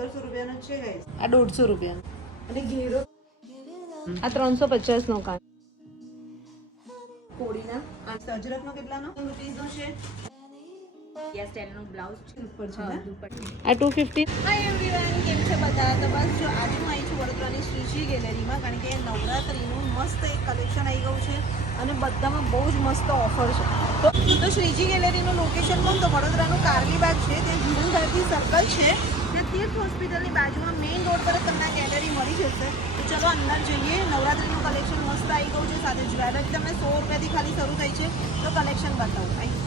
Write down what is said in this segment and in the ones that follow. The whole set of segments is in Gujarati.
1700 રૂપિયાનો છે ગાઈસ. આ 150 રૂપિયાનો અને ઘેરો આ 350 નો કાન કોડીના. આ અજરકનો કેટલાનો રૂપીસનો છે? યા સ્ટાઇલનો બ્લાઉઝ છે ઉપર છે ને દુપટ્ટો. આ 250. હાય એવરીવન, કેમ છે બધા? તો બસ જો આજે હું આવી છું વડોદરાની શ્રીજી ગેલેરીમાં, કારણ કે નવરાત્રીનું મસ્ત એક કલેક્શન આવી ગયું છે અને બધામાં બહુ જ મસ્ત ઓફર છે. તો શ્રીજી ગેલેરીનું લોકેશન કહું તો વડોદરાનું કારલીબાગ છે, તે જીવન ભારતી સર્કલ છે, તે તીર્થ હોસ્પિટલની બાજુમાં મેઇન રોડ પર જ તમને આ ગેલેરી મળી જશે. તો ચલો અંદર જઈએ. નવરાત્રીનું કલેક્શન મસ્ત આવી ગયું છે, સાથે જ્વેલરી તમને 100 રૂપિયાથી ખાલી શરૂ થાય છે. તો કલેક્શન બતાવું ભાઈ.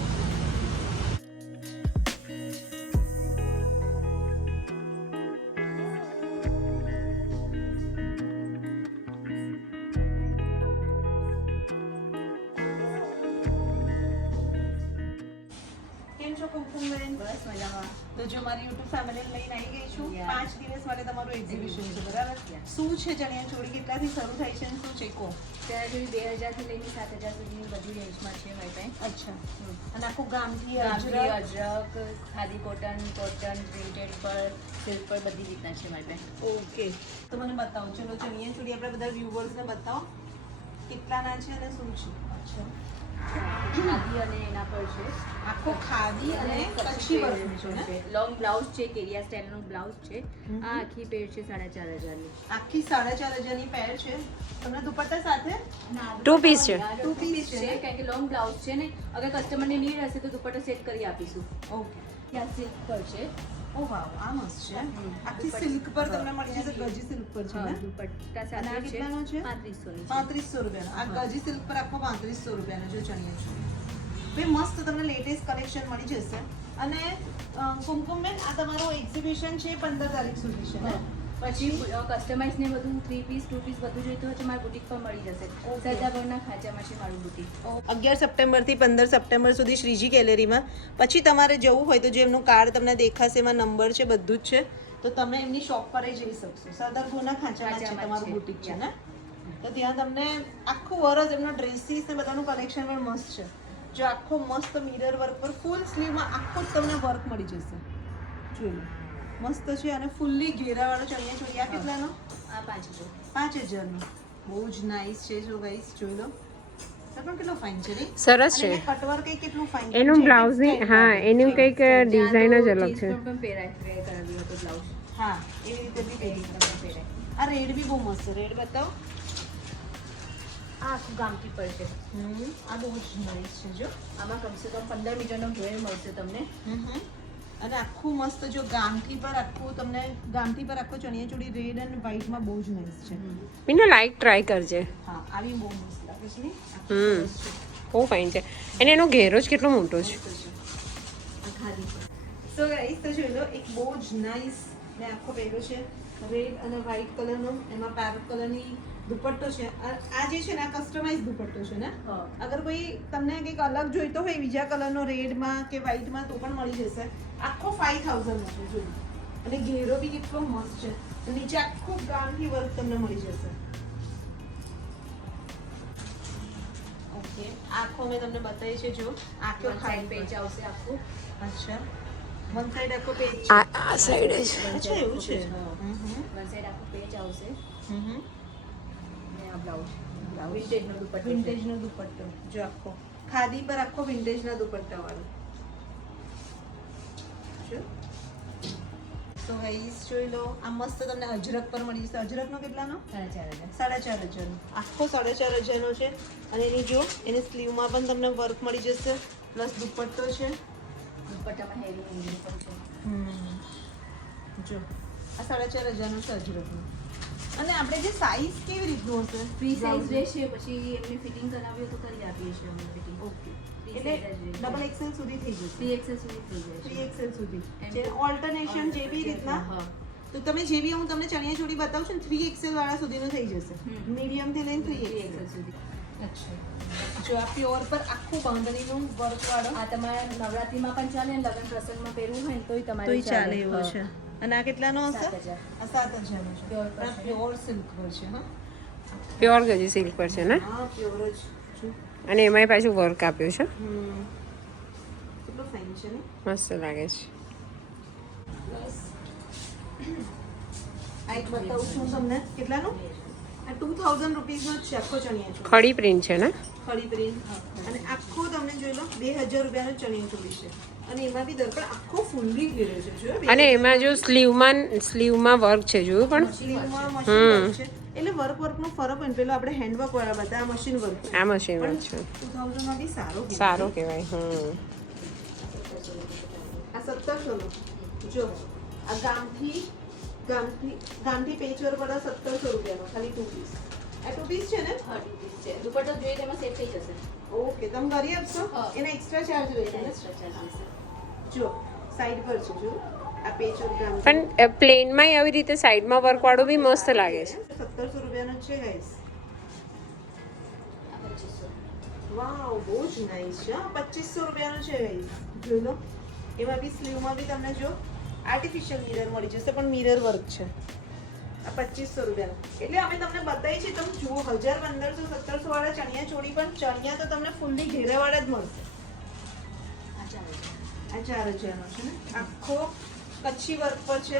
કેમ છો કુમકુમબેન? બસ મજામાં. તો જો મારી યુટ્યુબ ફેમિલી લઈને આવી ગઈ છું. Yeah. 5 દિવસ માટે તમારું એક્ઝિબિશન છે, બરાબર? Yeah. શું છે ચણિયા ચોળી, કેટલાથી શરૂ થાય છે અને શું છે કહો? ત્યાં સુધી 2000 થી લઈને 7000 સુધીની બધી રેન્જમાં છે મારી પાસે. અચ્છા. અને આખું ગામઠી ગામઠી, અજરક. અજરક, ખાદી કોટન, પ્રિન્ટેડ પર, સિલ્ક પર બધી રીતના છે મારી પાસે. ઓકે, તો મને બતાવો. ચલો ચણિયા ચોળી આપણે બધા વ્યુઅર્સને બતાવો કેટલાના છે અને શું છે. અચ્છા, ખાદી અને એના પર છે. આખો ખાદી અને કચ્છી વર્કનું છે ને? લોંગ બ્લાઉઝ છે, કેરિયા સ્ટાઇલનો બ્લાઉઝ છે. આ આખી પેર છે 4500 ની. આખી 4500 ની પેર છે. તમને દુપટ્ટા સાથે Two piece છે. Two piece છે, કારણ કે લોંગ બ્લાઉઝ છે ને, અગર કસ્ટમરને નીડ હશે તો દુપટ્ટો સેટ કરી આપીશું. ઓકે. ત્યાં સિલ્ક પર છે. ઓ વાવ, આ મસ્ત છે. આખી સિલ્ક પર તમને મળી જશે. ગજી સિલ્ક પર છે ને? દુપટ્ટા અને આ સાથે છે કેટલાનો છે? 3500 ની. 3500 રૂપિયાનો. આ ગજી સિલ્ક પર આખો 3500 રૂપિયાનો છે ચણિયો છે. બે મસ્ત તમને લેટેસ્ટ કલેક્શન મળી જશે. અને કુમકુમબેન, આ તમારું એક્ઝિબિશન છે 15 તારીખ સુધી છે ને? પછી કસ્ટમાઇઝ ને બધું 3 પીસ 2 પીસ બધું જોઈતું હોય તો મારી બુટીક પર મળી જશે. સરદારબાગના ખાંચામાં છે મારું બુટીક. 11 સપ્ટેમ્બરથી 15 સપ્ટેમ્બર સુધી શ્રીજી ગેલેરીમાં. પછી તમારે જવું હોય તો જે એમનું કાર્ડ તમને દેખાશે, એમાં નંબર છે, બધું જ છે, તો તમે એમની શોપ પર જઈ શકશો. સરદારપુરના ખાંચામાં છે તમારું બુટીક છે ને? તો ત્યાં તમને આખું વરસ એમનો ડ્રેસીસ ને બધાનું કલેક્શન પણ મસ્ત છે. જો આખો મસ્ત મિરર વર્ક પર ફૂલ સ્લીવમાં આખો જ તમને વર્ક મળી જશે. જોઈ લો, મસ્ત છે. અને ફૂલ્લી ઘેરાવાળો ચણિયા ચોળી. આ કેટલાનો? આ 5000. 5000 નો. બહુ જ નાઇસ છે. જો ગાઈસ જોઈ લો, પણ કેટલો ફાઇન છે ને? સરસ છે. કટવર્ક કઈ કેટલું ફાઇન છે. એનું બ્લાઉઝ ની, હા, એનું કંઈક ડિઝાઇન જ અલગ છે. પણ પહેરાવી કરાવ્યું હતું બ્લાઉઝ. હા, એવી રીતે બી પહેરી તમે પહેરાય. આ રેડ બી બહુ મસ્ત છે. રેડ બતાવો. આ આખું ગામઠી પર છે. આ બહુ જ નાઇસ છે. જો આમાં કમસે કમ 15 મીટરનો ડ્રોયર મળશે તમને. અને આખું મસ્ત જો ગામઠી પર આખું તમને ગામઠી પર આખો ચણિયા ચોળી રેડ અને વ્હાઈટમાં બહુ જ નાઇસ છે. મીનુ લાઈક ટ્રાય કરજે. હા, આવી બહુ મસ્ત લાગે છે ને? બહુ ફાઇન છે. અને એનો ઘેરો જ કેટલો મોટો છે. સો ગાઈસ, તો જોઈ લો, એક બહુ જ નાઇસ ને આખો પહેરો છે રેડ અને વ્હાઈટ કલરનો. એમાં પેરોટ કલરની દુપટ્ટો છે. આ જે છે ને, આ કસ્ટમાઇઝ દુપટ્ટો છે ને? અગર કોઈ તમને કંઈક અલગ જોઈતો હોય બીજા કલરનો રેડમાં કે વ્હાઈટમાં તો પણ મળી જશે. આખો 5000 નો છે. જોઈ, અને ઘેરો બી કેટલો મસ્ત છે. નીચે આખું ગામઠી વર્ક તમને મળી જશે. ઓકે, આખો મેં તમને બતાવી છે. જો આખો સાઈડ પેજ આવશે આખું. અચ્છા, વન સાઈડ આખો પેજ છે. આ સાઈડ જ. અચ્છા, એવું છે. વન સાઈડ આખું પેજ આવશે. અને આ બ્લાઉઝ વિન્ટેજનો દુપટ્ટો. વિન્ટેજનો દુપટ્ટો. જો આખો ખાદી પર આખો વિન્ટેજના દુપટ્ટા વાળો. તો ગાઈસ જોઈ લો, આ મસ્ત તમને અજરક પર મળી જશે. અજરકનો કેટલાનો? 4500. આખો 4500 નો છે. અને એની જો એની સ્લીવમાં પણ તમને વર્ક મળી જશે, પ્લસ દુપટ્ટો છે. દુપટ્ટામાં હેવી હેવી પણ છે. જો આ 4500 નો છે અજરકનો. અને આપણે જે સાઈઝ કેવી રીતનું હશે? ફ્રી સાઈઝ રહેશે. પછી એમને ફિટિંગ કરાવી તો કરી આપીએ છીએ અમે ફિટિંગ. ઓકે, એટલે ડબલ એક્સેલ સુધી થઈ જશે. 3XL સુધી થઈ જાય છે. 3XL સુધી. જે ઓલ્ટરનેશન જે બી રીતના, હા. તો તમે જે બી હું તમને ચણિયા ચોળી બતાવું છું ને, 3XL વાળા સુધીનું થઈ જશે. મીડિયમ થી લઈને 3XL 3XL સુધી. અચ્છા, જો આ પ્યોર પર આખું બાંધણીનું વર્ક વાળો. આ તમારે નવરાત્રીમાં પણ ચાલે, અને લગ્ન પ્રસંગમાં પહેરવું હોય ને તોય તમારે તોય ચાલે એવો છે. અને આ કેટલાનો હશે? 7000. આ 7000 નો છે. Pure પર આ પ્યોર સિલ્ક પર છે. હા પ્યોર ગજી સિલ્ક પર છે ને? હા, પ્યોર જ છે. અને એમાંય પાછું વર્ક આપ્યું છે. કેટલો ફાઇન છે ને? મસ્ત લાગે છે. પ્લસ આ એક બતાવું છું તમને કેટલાનું આ 2000 રૂપીસનો જ છે આખો ચણિયા ચોળી ખડી પ્રિન્ટ છે ને? ખડી પ્રિન્ટ અને આખો તમને જોઈ લો 2000 રૂપિયાનો ચણિયા ચોળી છે અને એમાં બી દર્પણ આખો ફૂલી ઘેરે છે જો અને એમાં જો સ્લીવમાં વર્ક છે જોયું પણ સ્લીવમાં મશીન વર્ક છે એટલે વર્કનો ફરક હોય ને પેલો આપણે હેન્ડવર્ક વાળા બધા આ મશીન વર્ક આ મશીન વર્ક છે 2000 માં બી સારો કહેવાય. આ 1700 નો જો આ ગામથી પેચ વર્ક વાળા 1700 રૂપિયાનો ખાલી 2 પીસ આ 2 પીસ છે ને દુપટ્ટો જોઈએ તેમાં સેટ થઈ જશે. ઓકે તમે કરી આપશો એના એક્સ્ટ્રા ચાર્જ રહેશે ને જો સાઈડ પર છે જો આ પેચ વર્ક ગામ પણ પ્લેનમાં આવી રીતે સાઈડમાં વર્ક વાળું બી મસ્ત લાગે છે. 1700 રૂપિયાનો છે ગાઈસ. વાવ બહુ જ નાઈસ છે 2500 રૂપિયાનો છે ગાઈસ જોઈ લો. એમાં બી સ્લીવમાં બી તમને જો આર્ટિફિશિયલ મિરર મળી જશે પણ મિરર વર્ક છે આ 2500 રૂપિયાનો. એટલે અમે તમને બતાવી છે તમે જુઓ 1000 1500 1700 વાળા ચણિયા ચોળી પણ ચણિયા તો તમને ફૂલ્લી ઘેરાવાળા જ મળશે. આ 4000 નો છે ને આખો કચ્છી વર્ક પર છે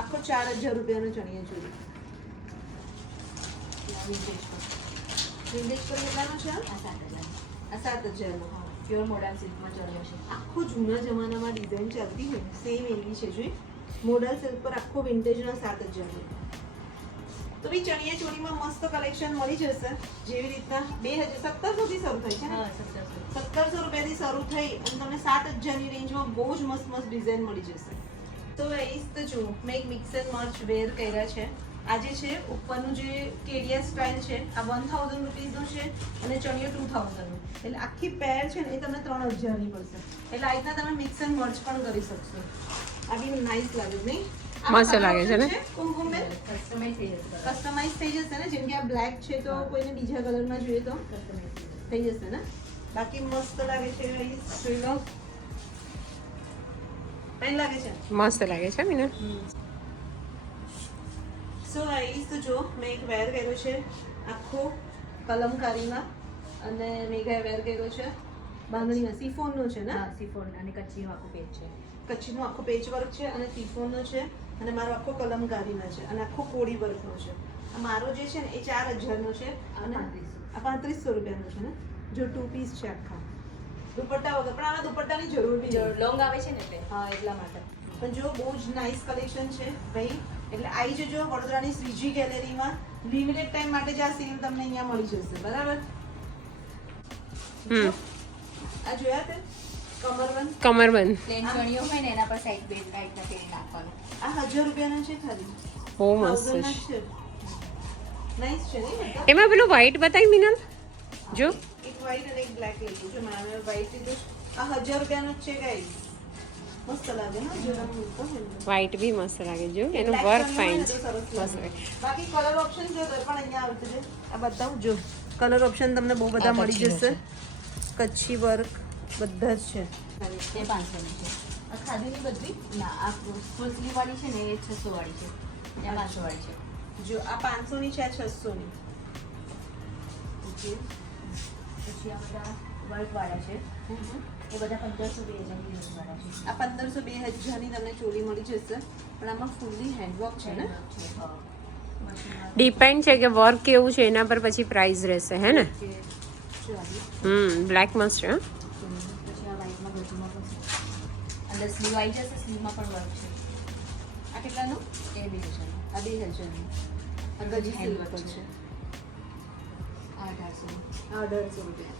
આખો 4000 રૂપિયાનો ચણિયા ચોળી. વિન્ટેજ પર કેટલાનો છે આ 7000 નો પ્યોર મોડર્ન સિલ્કમાં ચણિયો છે. આખો જૂના જમાનામાં ડિઝાઇન ચાલતી હોય સેમ એવી છે જોઈ મોડલ સિલ્ક પર આખો વિન્ટેજનો 7000 નો. તો બી ચણિયા ચોળીમાં મસ્ત કલેક્શન મળી જશે જેવી રીતના 1700 થી શરૂ થાય છે ને 1700 રૂપિયાથી શરૂ થઈ અને તમને 7000 ની રેન્જમાં બહુ જ મસ્ત ડિઝાઇન મળી જશે. તો ગાઈસ તો જો મેં એક મિક્સ એન્ડ મર્ચ વેર કર્યા છે. આજે છે ઉપરનું જે કેડિયા સ્ટાઇલ છે આ 1000 રૂપીસનું છે અને ચણિયો 2000 નું એટલે આખી પેર છે ને એ તમને 3000 ની પડશે. એટલે આ રીતના તમે મિક્સ એન્ડ મર્ચ પણ કરી શકશો. આ બી નાઈસ લાગે નહીં મસ્ત લાગે છે ને કુમકુમબેન કસ્ટમાઇઝ થઈ જશે ને જેમ કે આ બ્લેક છે તો કોઈને બીજા કલરમાં જોઈએ તો થઈ જશે ને. બાકી મસ્ત લાગે છે જોઈ લો ફાઇન લાગે છે મસ્ત લાગે છે મીના. સો ગાઈસ તો જો મેં એક વેર કર્યો છે આખો કલમકારીમાં અને મેઘા વેર કર્યો છે બાંધણીમાં સિફોનનો છે ને સિફોન અને કચ્છીનું આખું પેજ છે. કચ્છીનો આખો પેચ વર્ક છે અને સિફોનનો છે અને મારો આખો કલમકારીનો છે અને આખો કોડી વર્કનો છે. આ મારો જે છે ને એ 4000 નો છે અને આ 3500 રૂપિયાનો છે ને જો 2 પીસ છે આખા દુપટ્ટા વગર. પણ આમાં દુપટ્ટાની જરૂર બી લોંગ આવે છે ને એટલે હા એટલા માટે. પણ જો બહુ જ નાઇસ કલેક્શન છે ભાઈ એટલે આવી જજો વડોદરાની શ્રીજી ગેલેરીમાં. લિમિટેડ ટાઈમ માટે જ આ સેલ તમને અહીંયા મળી જશે બરાબર. આ જોયા તે કમરબંધ પ્લેન ચણિયો હોય ને એના પર સાઈડ બેઝ ટાઈપના પેરી નાખવાનું. આ 1000 રૂપિયાનો છે ખાલી બહુ મસ્ત છે. નાઇસ છે ને એમાં પેલું વ્હાઈટ બતાવી મિનલ જો એક વ્હાઈટ અને એક બ્લેક લીધું છે મેં વ્હાઈટ લીધું આ 1000 રૂપિયાનો જ છે ગાઈસ. મસ્ત લાગે ને જરા મૂકો ને વ્હાઈટ બી મસ્ત લાગે જો એનું વર્ક ફાઇન છે મસ્ત. બાકી કલર ઓપ્શન જો પણ અહીંયા આવતું છે આ બતાવું જો કલર ઓપ્શન તમને બહુ બધા મળી જશે. કચ્છી વર્ક બધા જ છે. એ 500 ની છે. આ ખાદીની બધી ના આ ફૂલ સ્લીવ વાળી છે ને એ 600 વાળી છે. એ 500 વાળી છે. જો આ 500 ની છે આ 600 ની. ઓકે પછી આ બધા વર્ક વાળા છે એ બધા 1500 2000 ની રેન્જ વાળા છે. આ 1500 2000 ની તમને ચોલી મળી જશે પણ આમાં ફૂલી હેન્ડવર્ક છે ને. ડિપેન્ડ છે કે વર્ક કેવું છે એના પર પછી પ્રાઇસ રહેશે હે ને. બ્લેક મસ્ત છે. પછી આ વ્હાઈટમાં બાજુમાં પણ અંદર સ્લીવ આવી જશે સ્લીવમાં પણ વર્ક છે. આ કેટલાનું એ 2000 આ 2000 ની આ ગજી સિલ્વર પર છે આ 1800 આ 1800 રૂપિયા.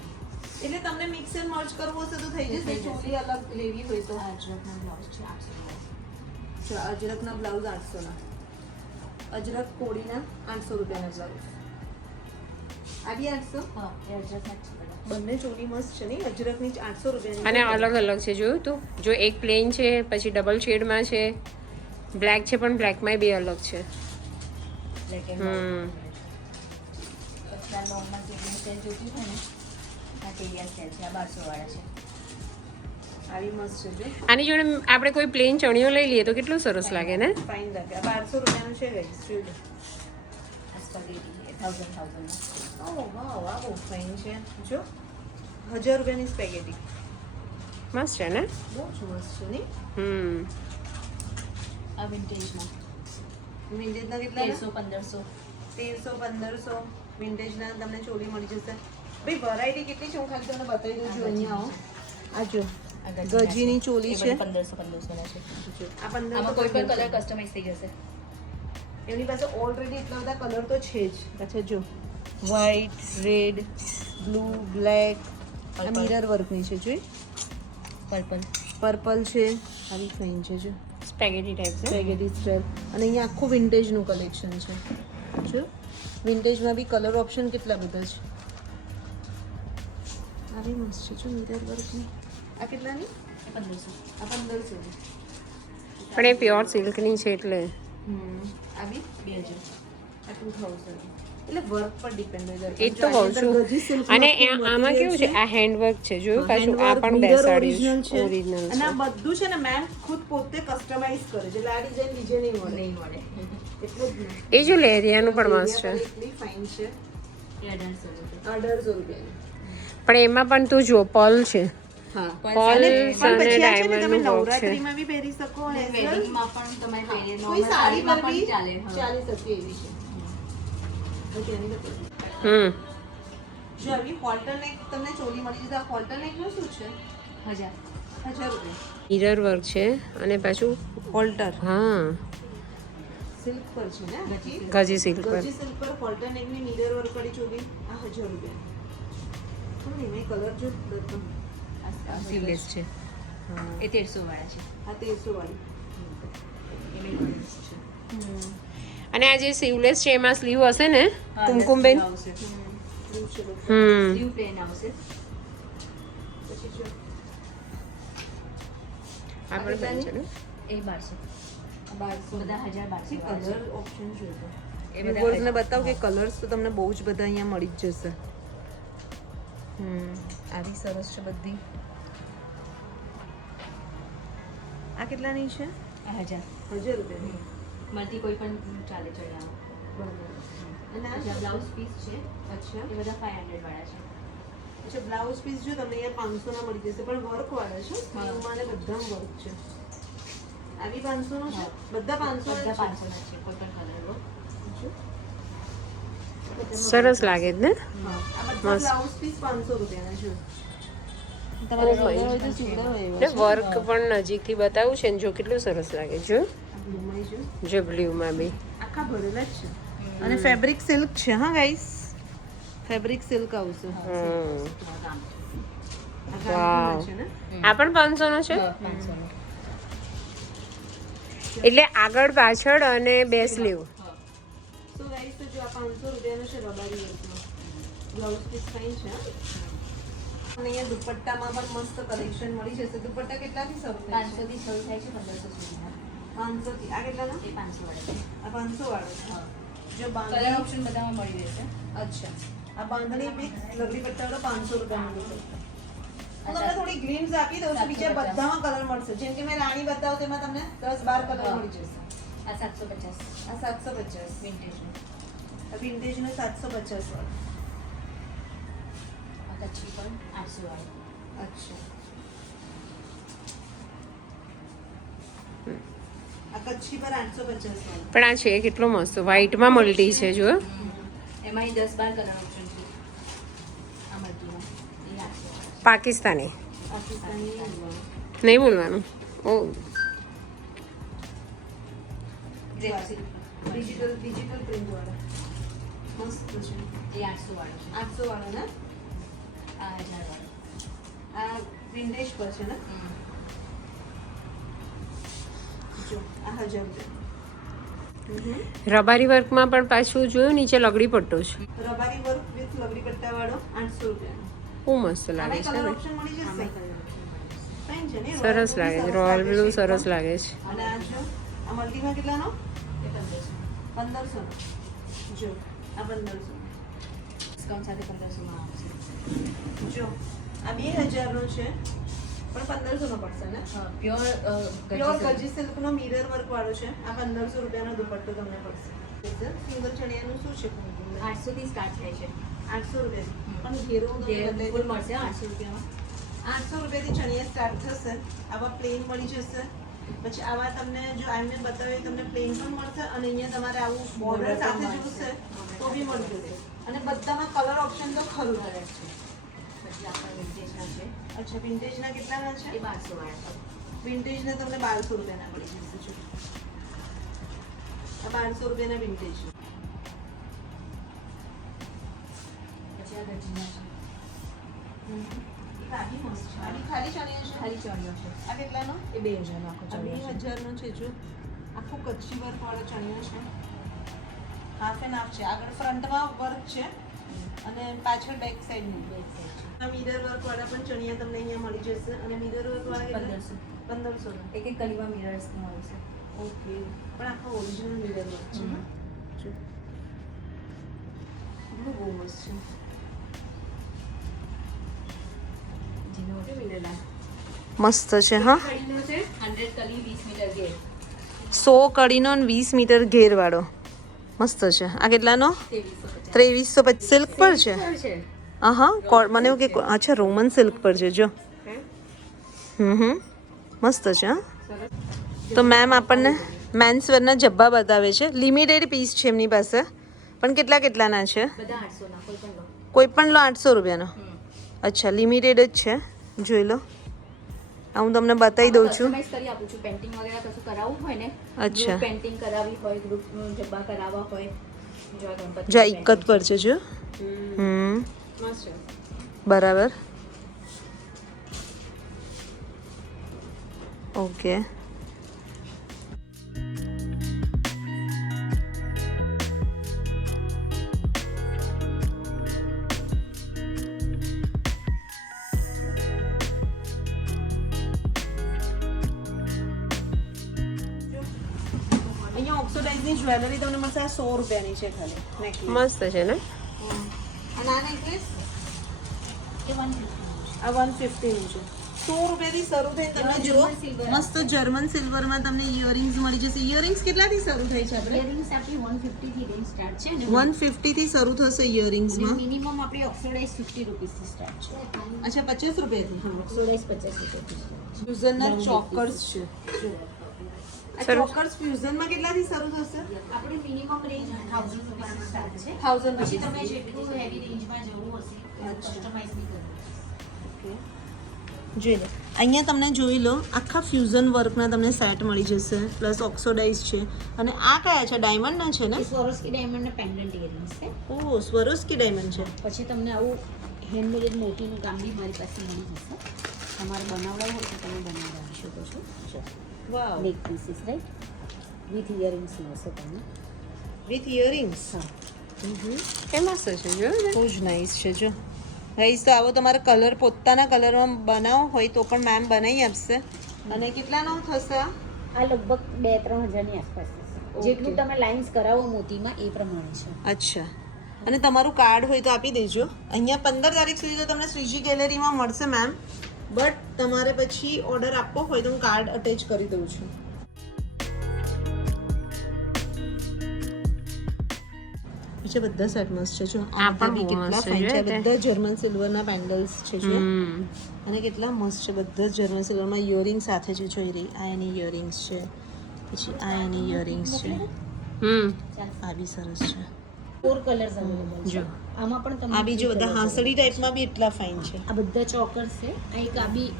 એટલે તમને મિક્સ એન્ડ મર્ચ કરવું હશે તો થઈ જશે. ચોલી અલગ લેવી હોય તો આ અજરકના બ્લાઉઝ છે 800 અજરકના બ્લાઉઝ 800 ના અજરક કોડીના 800 રૂપિયાના બ્લાઉઝ. આ બી 800 હા એ અજરકના જ છે બધા. બંને ચોલી મસ્ત છે ને અજરકની 800 રૂપિયાની અને અલગ અલગ છે જોયું તું જો એક પ્લેન છે પછી ડબલ શેડમાં છે બ્લેક છે પણ બ્લેકમાં બી અલગ છે. બ્લેક એન્ડ પછી આ લોંગમાં કેવી સ્ટાઇલ જોતી હોય ને આ કેરિયા સ્ટાઇલ છે આ 1200 વાળા છે. આવી મસ્ત છે જો આની જોડે આપણે કોઈ પ્લેન ચણિયો લઈ લઈએ તો કેટલું સરસ લાગે ને. ફાઇન લાગે. આ 1200 રૂપિયાનું છે ગાઈસ જોઈ લો. આ સ્પગેટી 1000 ઓહ વાવ આ બહુ ફાઇન છે જો 1000 રૂપિયાની સ્પેગેટી મસ્ત છે ને. બહુ જ મસ્ત છે ને. આ વિન્ટેજમાં વિન્ટેજના કેટલા 1300 1500 1300 1500 વિન્ટેજના તમને ચોલી મળી જશે. ભાઈ વેરાયટી કેટલી છે હું ખાલી તમને બતાવી દઉં છું. અહીંયા આવો, આ જો ગજીની ચોલી છે. 1500 ના છે. જો, આ 1500 આમાં કોઈ પણ કલર કસ્ટમાઇઝ થઈ જશે. એમની પાસે ઓલરેડી એટલા બધા કલર તો છે જ. અચ્છા જો વ્હાઈટ, રેડ, બ્લુ, બ્લેક, આ મિરર વર્કની છે. જોઈ પર્પલ છે, આવી ફાઇન છે. જો સ્પેગેટી ટાઈપ છે. Spaghetti style. અને અહીંયા આખું વિન્ટેજનું કલેક્શન છે. જો વિન્ટેજમાં બી કલર ઓપ્શન કેટલા બધા છે. આવી મસ્ત છે જો મિરર વર્કની. આ કેટલાની? 1500 આ 1500 ની. પણ એ પ્યોર સિલ્કની છે એટલે આ બી 2000 આ 2000. એટલે વર્ક પર ડિપેન્ડ હોય. એ જ તો કહું છું. અને આમાં કેવું છે, આ હેન્ડવર્ક છે. જોયું પાછું આ પણ બેસાડ્યું છે ઓરિજિનલ અને છે. આ બધું છે ને મેમ ખુદ પોતે કસ્ટમાઇઝ કરે છે. એટલે આ ડિઝાઇન બીજે નહીં મળે. નહીં મળે. એટલું જ નહીં. એ જો લેરિયાનું પણ મસ્ત છે. એટલી ફાઇન છે. એ 1800 1800 રૂપિયાની. પણ એમાં પણ તું જો પલ છે. હા પલ્સ પણ અને પછી આ છે ને તમે ડાયમંડનું વર્ક છે. નવરાત્રીમાં બી પહેરી શકો અને વેડિંગમાં પણ તમારે પહેરીએ કોઈ normal સાડી પર સાડીમાં બી પણ ચાલે. હા. ચાલી શકે એવી છે. પછી આની બતાવું. જો આવી હોલ્ટર નેક તમને ચોલી મળી જશે. આ હોલ્ટર નેક નું શું છે? 1000 1000 રૂપિયા. મિરર વર્ક છે અને પાછું હોલ્ટર હા સિલ્ક પર છે ને? ગજી સિલ્ક પર. ગજી સિલ્ક પર હોલ્ટર નેક ની મિરર વર્ક વાળી ચોલી આ 1000 રૂપિયા. પણ એમાં કલર જો દત્તો. આ સીવલેસ છે. એ 1300 વાળા છે. આ 1300 વાળી. એ બી છે. અને આ જે સીવલેસ છે એમાં સ્લીવ હશે ને કુમકુમબેન? આવશે. બ્લુ છે બધું. સ્લીવ પ્લેન આવશે. પછી જો આ પણ પેન છે ને? એ 1200 આ 1200 બધા 1000 1200 કલર ઓપ્શન જોજો. એ એ બધા ને બતાવો કે કલર્સ તો તમને બહુ જ બધા અહીંયા મળી જ જશે. આવી સરસ છે બધી. આ કેટલાની છે? આ 1000 1000 રૂપિયાની. મળતી કોઈ પણ ચાલે ચડાવો. અને આ આ બ્લાઉઝ પીસ છે. અચ્છા એ બધા 500 વાળા છે. અચ્છા બ્લાઉઝ પીસ જો તમને અહીંયા 500 ના મળી જશે પણ વર્ક વાળા છે. સ્લીવમાં ને બધામાં વર્ક છે. આવી 500 નો છે? બધા 500 બધા ના 500 ના છે. કોઈ પણ કલર છે. સરસ લાગે છે ને? હા આ બધા બ્લાઉઝ પીસ 500 રૂપિયાના છે. તમારે રવિવાર હોય તો સીવડાવાય એવા ને વર્ક પણ નજીકથી બતાવું છે ને જો કેટલું સરસ લાગે. જો બ્લુમાં જો જો બ્લુમાં બી આખા ભરેલા જ છે. અને ફેબ્રિક સિલ્ક છે હા ગાઈસ. ફેબ્રિક સિલ્ક આવશે. હમ. કામ આ ગામઠીમાં છે ને? આ પણ 500 નો છે? 500 નો. એટલે આગળ પાછળ અને બે સ્લીવ. તો ગાઈસ તો જો આ 500 રૂપિયાનો છે રબારી વર્કમાં. બ્લાઉઝ પીસ ફાઇન છે હા. અને અહીંયા દુપટ્ટામાં પણ મસ્ત કલેક્શન મળી જશે. દુપટ્ટા કેટલાથી શરૂ થાય છે? 500 થી શરૂ થાય છે 1500 સુધીના. 500 થી. આ કેટલાના? એ 500 વાળા છે. આ 500 વાળો છે. જો કલર બાંધણી ઓપ્શન બધામાં મળી રહેશે. અચ્છા આ બાંધણી બી લગડી પટ્ટા 500 રૂપિયાનું દુપટ્ટા. હું તમને થોડી ગ્લિમ્સ આપી દઉં છું. બીજા બધામાં કલર મળશે. જેમ કે મેં રાણી બતાવું તેમાં તમને 10-12 કલર મળી જશે. આ 750 આ 750 વિન્ટેજનું. આ વિન્ટેજનો 750 વાળો. આ કચ્છી પણ 800 વાળું. અચ્છા આ કચ્છી પર 850 વાળો. પણ આ છે કેટલો મસ્ત વ્હાઈટમાં મલ્ટી છે જો. એમાં 10-12 કલર ઓપ્શન છે. આ મલ્ટીમાં એ 800 વાળા. પાકિસ્તાની પાકિસ્તાની નહીં બોલવાનું. ઓ ડિજિટલ પ્રિન્ટ વાળા મસ્ત છે. એ 800 વાળું છે. 800 વાળો ને? આ 1000 વાળું. આ વિન્ટેજ પર છે ને? જો આ 1000 રૂપિયા. રબારી વર્કમાં પણ પાછું જોયું નીચે લગડી પટ્ટો છે. રબારી વર્ક વિથ લગડી પટ્ટા વાળો 800 રૂપિયાનો. બહુ મસ્ત લાગે છે કલર ને? ઓપ્શન મળી જશે. ફાઇન છે ને? સરસ લાગે છે. રોયલ બ્લુ સરસ લાગે છે. અને આ જો આ મલ્ટીમાં કેટલાનો? એ 1500. 1500 નો. જો આ 1500 ડિસ્કાઉન્ટ સાથે 1500 માં આવશે. જો આ 2000 નો છે પણ 1500 નો પડશે ને? પ્યોર પ્યોર ગજી સિલ્ક નો મિરર વર્ક વાળો છે. આ 1500 રૂપિયાનો દુપટ્ટો તમને પડશે. સિંગલ ચણિયાનું શું છે? 800 થી સ્ટાર્ટ થાય છે. 800 રૂપિયા પણ ઘેરો ફૂલ મળશે 800 રૂપિયામાં. 800 રૂપિયાથી ચણિયા સ્ટાર્ટ થશે. આવા પ્લેન મળી જશે પછી આવા તમને જો આમને બતાવ્યું તમને પ્લેન પણ મળશે અને અહીંયા તમારે આવું બોર્ડર સાથે જોશે તો બી મળી જશે અને બધામાં કલર ઓપ્શન તો ખરું રહે છે. પછી આપણા વિન્ટેજના છે અચ્છા વિન્ટેજના કેટલાના છે? એ 1200 વાળા વિન્ટેજના તમને 1200 રૂપિયાના પડી જશે. જો આ 1200 રૂપિયાના વિન્ટેજ. પછી આ ગજીના છે ખાલી મસ્ત છે. આની ખાલી ચણિયા છે? ખાલી ચણિયો છે આ કેટલાનો? એ 2000 નો આખો આ ચણિયો છે 2000 નો છે. જો આખું કચ્છી વર્ક વાળો ચણિયો છે. હાફ એન્ડ હાફ છે. આગળ ફ્રન્ટમાં વર્ક છે અને પાછળ બેક સાઈડનું બેક સાઈડ છે આ મિરર વર્ક વાળા પણ ચણિયા તમને અહીંયા મળી જશે અને મિરર વર્ક વાળા કેટલા? 1500 1500 એક કલીવા મિરર્સ નું હોય છે ઓકે પણ આખો ઓરિજિનલ મિરર વર્ક છે. જો બહુ મસ્ત છે. જેનો મોટો મિરર આ મસ્ત છે હા. કડીનો છે 100 કલી 20 મીટર ઘેર 100 કડીનો અને 20 મીટર ઘેર વાળો મસ્ત છે. આ કેટલાનો? 2350. સિલ્ક પર છે? હા મને એવું કે અચ્છા રોમન સિલ્ક પર છે. જો મસ્ત છે હા. તો મેમ આપણને મેન્સ વેરના જબ્બા બતાવે છે. લિમિટેડ પીસ છે એમની પાસે પણ કેટલાના છે? બધા 800 ના કોઈ કોઈ પણ લો પણ લો 800 રૂપિયાનો. અચ્છા લિમિટેડ જ છે. જોઈ લો આ હું તમને બતાવી દઉં છું. કસ્ટમાઇઝ કરી આપું છું પેન્ટિંગ વગેરે કશું કરાવવું હોય ને અચ્છા પેન્ટિંગ કરાવવી હોય ગ્રુપ જબ્બા કરાવવા હોય જો આ ગણપતિ જો એક જ પર છે. જો બરાબર ઓકે. અહીંયા ઓક્સિડાઇઝની જ્વેલરી તમને મળશે આ 100 રૂપિયાની છે ખાલી નેકલેસ. મસ્ત છે ને? અને આ નેકલેસ એ 150 આ 150 નું છે. 100 રૂપિયાથી શરૂ થઈ તમે જુઓ મસ્ત જર્મન સિલ્વરમાં તમને ઇયરિંગ્સ મળી જશે. ઇયરિંગ્સ કેટલાથી શરૂ થાય છે આપણે? ઇયરિંગ્સ આપણી 150 થી રેન્જ સ્ટાર્ટ છે ને 150 થી શરૂ થશે ઇયરિંગ્સમાં. મિનિમમ આપણી ઓક્સિડાઇઝ 50 રૂપીસ થી સ્ટાર્ટ છે અચ્છા 50 રૂપિયાથી. હા ઓક્સિડાઇઝ 50 રૂપિયાથી ફ્યુઝનના ચોકર્સ છે. જો આ ચોકર્સ ફ્યુઝનમાં કેટલાથી શરૂ થશે? આપણે મિનિમમ રેન્જ 1000 રૂપિયાથી સ્ટાર્ટ છે 1000 પછી તમે જેટલું હેવી રેન્જમાં જવું હશે કસ્ટમાઇઝ બી કરવું. જોઈ લો અહીંયા તમને જોઈ લો આખા ફ્યુઝન વર્કના તમને સેટ મળી જશે પ્લસ ઓક્સિડાઇઝ છે. અને આ કયા છે? ડાયમંડના છે ને? એ સ્વરોસ્કી ડાયમંડના પેન્ડન્ટ ઇયરિંગ્સ છે ઓહ સ્વરોસ્કી ડાયમંડ છે. પછી તમને આવું હેન્ડમેડ મોતીનું કામ બી મારી પાસે મળી જશે તમારે બનાવડાવવું હોય તો તમે બનાવડાવી શકો છો વાવ નેક પીસીસ રાઈટ વિથ ઇયરિંગ્સ મળશે તમને વિથ ઇયરિંગ્સ. હા એ મસ્ત છે જોયું ને? બહુ જ નાઇસ છે. જો ગાઈસ તો આવો તમારે કલર પોતાના કલરમાં બનાવવો હોય તો પણ મેમ બનાવી આપશે. અને કેટલાનો થશે આ? આ લગભગ 2-3 હજારની આસપાસ થશે જેટલું તમે લાઇન્સ કરાવો મોતીમાં એ પ્રમાણે છે અચ્છા અને તમારું કાર્ડ હોય તો આપી દેજો. અહીંયા 15 તારીખ સુધી તો તમને શ્રીજી ગેલેરીમાં મળશે મેમ બટ તમારે પછી ઓર્ડર આપવો હોય તો હું કાર્ડ અટેચ કરી દઉં છું. છે બધા સેટ મસ્ત છે. જો આ પણ બી બહુ કેટલા મસ્ત ફાઇન છે છે. તે. બધા જર્મન સિલ્વરના પેન્ડલ્સ છે. જો અને કેટલા મસ્ત છે. બધા જર્મન સિલ્વરમાં ઇયરિંગ સાથે છે. જોઈ રહી આ એની ઇયરિંગ્સ છે. પછી આ એની ઇયરિંગ્સ છે. આ બી સરસ છે. 4 કલર્સ અવેલેબલ છે જો આમાં પણ તમને આ બી જો બધા હાંસડી ટાઈપમાં બી એટલા ફાઇન છે. આ બધા ચોકર્સ છે આ એક આ બી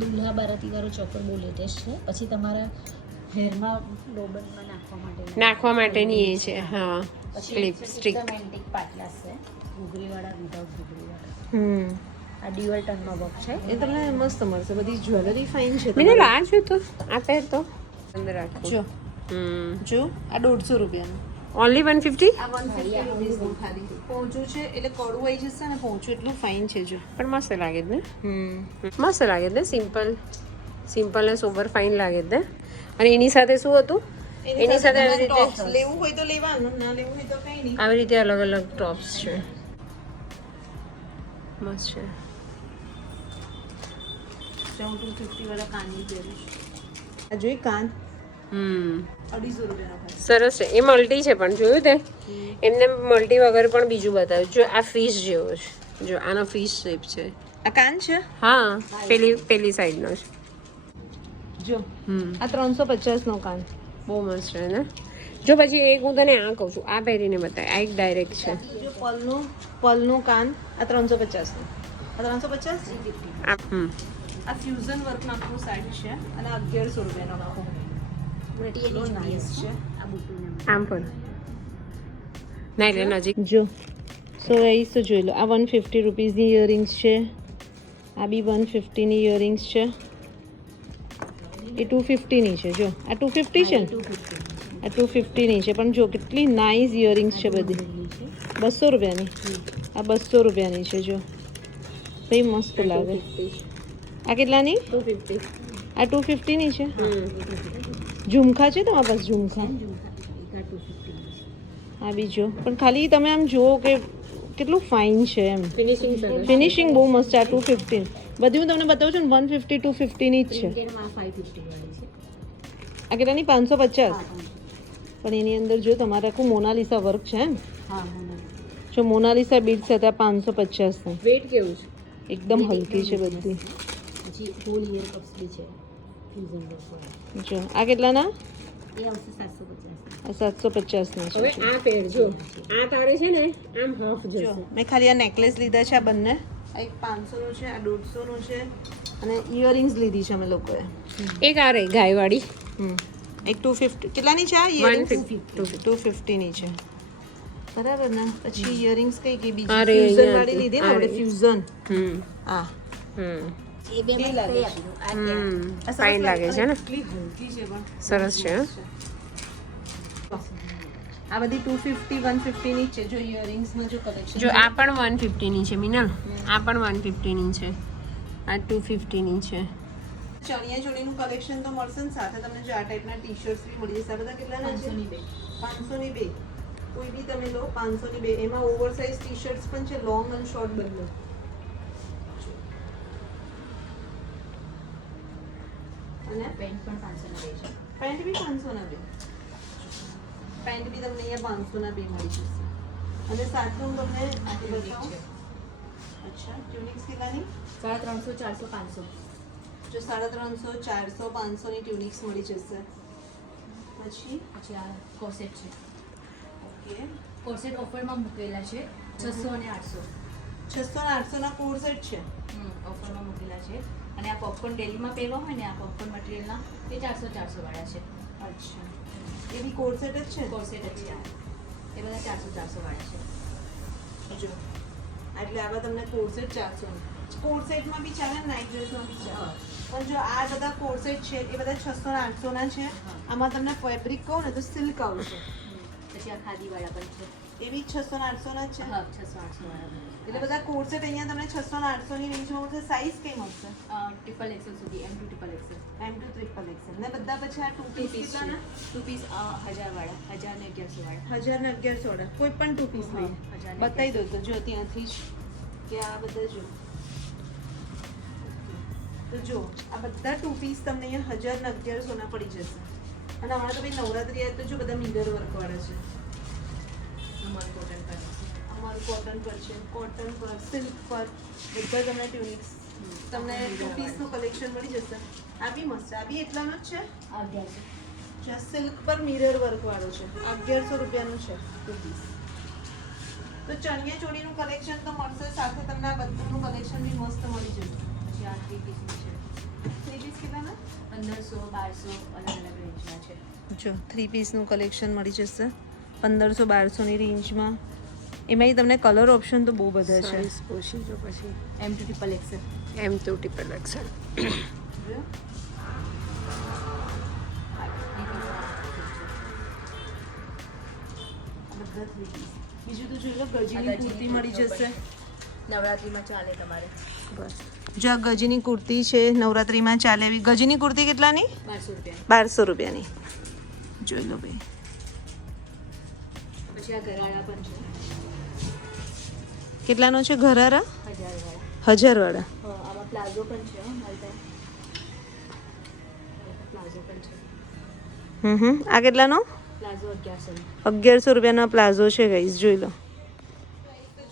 દુલ્હા બારાતી વાળો ચોકર બહુ લેટેસ્ટ છે પછી તમારા હેરમાં લોબનમાં નાખવા માટેની એ છે. હા પછી ક્લિપ સ્ટિક. એન્ટિક પાટલા છે ઘૂઘરીવાળા વિધાઉટ ઘૂઘરીવાળા આ ડ્યુઅલ ટર્નમાં વર્ક છે એ તમને મસ્ત મળશે. બધી જ્વેલરી ફાઇન છે. મને લાજ તો આ પહેર તો અંદર રાખો. જો જો આ 150 રૂપિયાનું ઓનલી 150. આ 150 રૂપીસનું ખાલી પહોંચું છે એટલે કડવું આવી જશે ને પહોંચું એટલું ફાઇન છે. જો પણ મસ્ત લાગે છે ને? મસ્ત લાગે છે ને? સિમ્પલ ને સોબર ફાઇન લાગે છે ને? અને એની સાથે શું હતું? એની સાથે આવી રીતે લેવું હોય તો લેવાનું ના લેવું હોય તો કઈ નહીં. આવી રીતે અલગ અલગ ટોપ્સ છે. મસ્ત છે. 250 વાળા કાનની પહેરું છે. આ જોઈ કાન 250 રૂપિયાનો ખાલી. સરસ છે. એ મલ્ટી છે પણ જોયું તે એમને મલ્ટી વગર પણ બીજું બતાવ્યું. જો આ ફિશ જેવો છે. જો આનો ફિશ શેપ છે. આ કાન છે. હા પેલી સાઈડનો છે. જો હમ આ 350 નો કાન. બહુ મસ્ત છે ને. જો પછી એક હું તને આ કહું છું, આ પહેરીને બતાય, આ એક ડાયરેક્ટ છે. જો પલનું કાન આ 350 નું. આ 350. આ આ ફ્યુઝન વર્કનું આખું સેટ છે અને 1100 રૂપિયાનો આખો. એટલો નાઇસ છે. આમ પણ ના એટલે નજીક. જો સો ગાઈસ તો જોઈ લો, આ 150 રૂપીસની ઇયરિંગ્સ છે. આ બી 150 ની ઇયરિંગ્સ છે. એ 250 ની છે. જો આ 250 છે ને, આ 250 ની છે. પણ જો કેટલી નાઇસ ઇયરિંગ્સ છે બધી. 200 રૂપિયાની. આ 200 રૂપિયાની છે. જો કઈ મસ્ત લાગે. આ કેટલાની? 250. આ 250 ની છે. ઝુમખા છે તમારા પાસે? ઝુમખા આ બીજો પણ ખાલી તમે આમ જુઓ કે કેટલું ફાઇન છે એમ. ફિનિશિંગ બહુ મસ્ત છે. આ 250 બધી હું તમને બતાવું છું ને 150 250 ની જ છે. આ કેટલાની? 550. પણ એની અંદર જો તમારે આખું મોનાલિસા વર્ક છે એમ. જો મોનાલિસા બીડ સાથે આ 550 ની. વેટ કેવું છે? એકદમ હલકી છે બધી. જો આ કેટલાના? આ 750 ના છે. હવે આ પહેર જો, આ તારે છે ને આમ હાફ જો જશે. મેં ખાલી આ નેકલેસ લીધા છે આ બંને. આ એક 500 નું છે, આ 150 નું છે અને ઇયરિંગ્સ લીધી છે અમે લોકોએ. એક આ રહી ગાયવાળી, એક 250 કેટલાની છે આ ઇયરિંગ્સ? 150. 250 ની છે બરાબર ને. પછી ઇયરિંગ્સ કઈ કઈ બીજી અરે ફ્યુઝન અહીંયા વાળી લીધી ને અરે. આપણે ફ્યુઝન. આ હમ લાગે ફાઇન લાગે છે ને, કેટલી હલકી છે પણ સરસ છે હં? આ બધી 250 150 ની જ છે. જો ઇયરિંગ્સ માં જો કલેક્શન જો આ પણ 150 ની છે મિનલ, આ પણ 150 ની છે, આ 250 ની છે. ચણિયા ચોળીનું કલેક્શન તો મળશે ને સાથે તમને જો આ ટાઈપના ટી-શર્ટ્સ બી મળી જશે. આ બધા કેટલાના છે? 500 ની બે. કોઈ બી તમે લો 500 ની બે. એમાં ઓવરસાઇઝ ટી-શર્ટ્સ પણ છે, લોંગ અને શોર્ટ બંને. અને પેન્ટ પણ 500 ના બે છે. પેન્ટ બી 500 ના બે. પેન્ટ બી તમને અહીંયા 500 ના બે મળી જશે. અને સાથે હું તમને આટલી બતાવું. અચ્છા ટ્યુનિક્સ કેટલાની? 350 400 500. જો 350 400 500 ની ટ્યુનિક્સ મળી જશે. પછી આ કોસેટ છે. ઓકે કોસેટ ઓફરમાં મૂકેલા છે 600 અને 800. 600 અને 800 ના કોડ સેટ છે. ઓફરમાં મૂકેલા છે. અને આ પોપકોર્ન ડેલીમાં પહેરવા હોય ને આ પોપકોર્ન મટીરિયલના એ 400 વાળા છે. અચ્છા એ બી કોડ સેટ જ છે. કોસેટ જ છે આ. એ બધા 400 વાળા છે. જો એટલે આવા તમને કોડ સેટ 400 કોડ સેટમાં બી ચાલે ને નાઇટ ડ્રેસમાં બી ચાલે. પણ જો આ બધા કોડ સેટ છે એ બધા 600 અને 800 ના છે. આમાં તમને ફેબ્રિક કહું ને તો સિલ્ક આવશે. પછી આ ખાદીવાળા પણ છે. એ બી 600 અને 800 ના જ છે. હા 600 800 વાળા. એટલે બધા કોડ સેટ અહીંયા તમને 600 અને 800 ની રેન્જમાં મળશે. સાઇઝ કઈ મળશે? ટ્રિપલ એક્સેલ સુધી M2 triple XL. M2 triple XL ને બધા પછી આ 2 પીસ કેટલાના? 2 પીસ 1000 વાળા 1000 ને 1100 વાળા. 1000 ને 1100 વાળા કોઈ પણ 2 પીસ લઈ. 1000 ને બતાવી દો તો જો ત્યાંથી જ કે આ બધા જો. તો જો આ બધા 2 પીસ તમને અહીંયા 1000 ને 1100 ના પડી જશે. અને હમણાં તો ભાઈ નવરાત્રી આવે તો જો બધા મિરર વર્ક વાળા છે. અમારું કોટન પર અમારું કોટન પર છે, કોટન પર સિલ્ક પર બધા તમને ટ્યુનિક્સ તમને 2 પીસનું કલેક્શન મળી જશે. આ બી મસ્ત છે. આ બી એટલાનો જ છે. 1100. જ્યાં સિલ્ક પર મિરર વર્ક વાળો છે. 1100 રૂપિયાનું છે 2 પીસ. તો ચણિયા ચોળીનું કલેક્શન તો મળશે, સાથે તમને આ બધાનું કલેક્શન બી મસ્ત મળી જશે. પછી આ 3 પીસનું છે. 3 પીસ કેટલાના? 1500 1200 અલગ અલગ રેન્જના છે. જો 3 પીસનું કલેક્શન મળી જશે 1500 1200 ની રેન્જમાં. એમાંય તમને કલર ઓપ્શન તો બહુ બધા છે. સાઈઝ ઓછી જો પછી M2 triple XL. M2 triple XL. જોયો? આ બધા 3 પીસ. બીજું તો જોઈ લો ગજીની કુર્તી મળી જશે. નવરાત્રીમાં ચાલે તમારે. બસ જો આ ગજીની કુર્તી છે નવરાત્રીમાં ચાલે એવી. ગજીની કુર્તી કેટલાની? 1200 1200 રૂપિયા. રૂપિયાની. જોઈ લો ભાઈ. પછી આ ગરાળા પણ છે કેટલાનો છે ઘરારા? 1000 વાળા. 1000 વાળા. આમાં પ્લાઝો પણ છે મારી પ્લાઝો પણ છે. આ કેટલાનો? પ્લાઝો 1100. 1100 રૂપિયાનો પ્લાઝો છે ગાઈસ, જોઈ લો.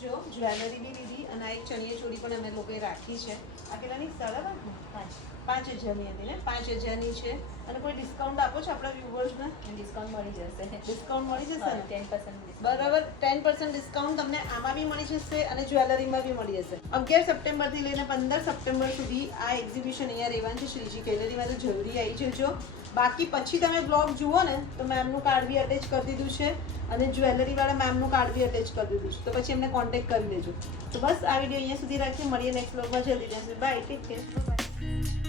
જો જ્વેલરી બી લીધી અને આ એક ચણિયા ચોળી પણ અમે લોકોએ રાખી છે. આ કેટલાની? 5.5. 5000ની હતી ને, 5000ની છે. અને કોઈ ડિસ્કાઉન્ટ આપો છો આપણા વ્યુઅર્સને? ડિસ્કાઉન્ટ મળી જશે ડિસ્કાઉન્ટ મળી જશે ને? 10% બરાબર, 10% ડિસ્કાઉન્ટ તમને આમાં બી મળી જશે અને જ્વેલરીમાં બી મળી જશે. 11 સપ્ટેમ્બરથી લઈને 15 સપ્ટેમ્બર સુધી આ એક્ઝિબિશન અહીંયા રહેવાનું છે શ્રીજી ગેલેરીમાં, તો જલ્દી આવી જજો. બાકી પછી તમે બ્લોગ જુઓ ને તો મેમનું કાર્ડ બી અટેચ કરી દીધું છે અને જ્વેલરીવાળા મેમનું કાર્ડ બી અટેચ કરી દીધું છે, તો પછી એમને કોન્ટેક્ટ કરી લેજો. તો બસ આ વિડીયો અહીંયા સુધી રાખીએ, મળીએ નેક્સ્ટ બ્લોગમાં જલ્દી જશે. Bye, take care.